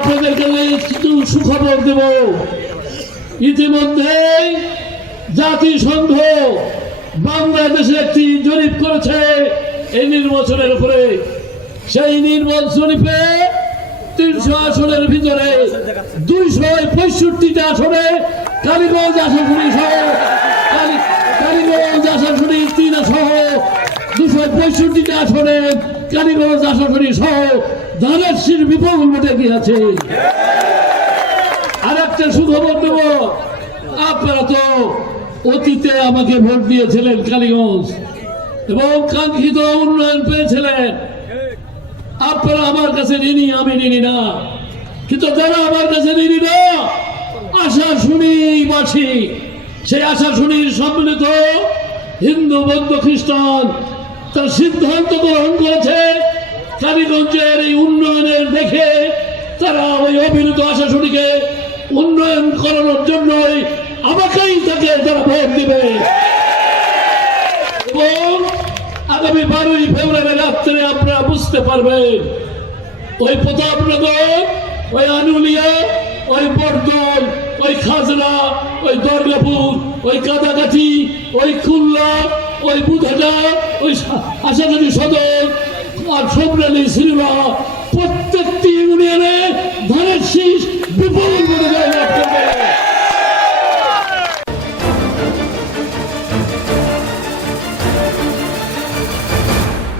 আপনাদেরকে কিছু সুখবর দেব। ইতিমধ্যে জাতিসংঘ বাংলাদেশে একটি জরিপ করেছে এই নির্বাচনের উপরে। সেই জরিপে 300 আসনের ভিতরে 265টা আসনে কালীগঞ্জ আশাশুনি সহ কালীগঞ্জ আশাশুনি 3 সহ 265টা আসনে কালীগঞ্জ আশাশুনি সহ ধানের বিপুল ভোটে গিয়েছে। আর একটা সুখবর দেব, আপনারা তো অতীতে আমাকে ভোট দিয়েছিলেন কালীগঞ্জ এবং কাঙ্ক্ষিত উন্নয়ন পেয়েছিলেন। আপনারা আমার কাছে ঋণী, আমি ঋণী না, কিন্তু যারা আমার কাছে ঋণী না আশাশুনিবাসী, সেই আশাশুনির সম্মিলিত হিন্দু বৌদ্ধ খ্রিস্টান তার সিদ্ধান্ত গ্রহণ করেছে কালীগঞ্জের এই উন্নয়নের দেখে তারা ওই অবিরত আশাশুনিকে উন্নয়ন করানোর জন্যই আমাকেই তাকে তারা ভোট দিবে। এবং আগামী 12ই ফেব্রুয়ারি রাত্রে আপনারা বুঝতে পারবেন ওই প্রতাপনগর, ওই আনুলিয়া, ওই বরদল, ওই খাজরা, ওই দরগাপুর, ওই কাদাকাঠি, ওই খুলনা, ওই বুধাটা, ওই আশাশুনি সদর আর সোমরালি শ্রীমা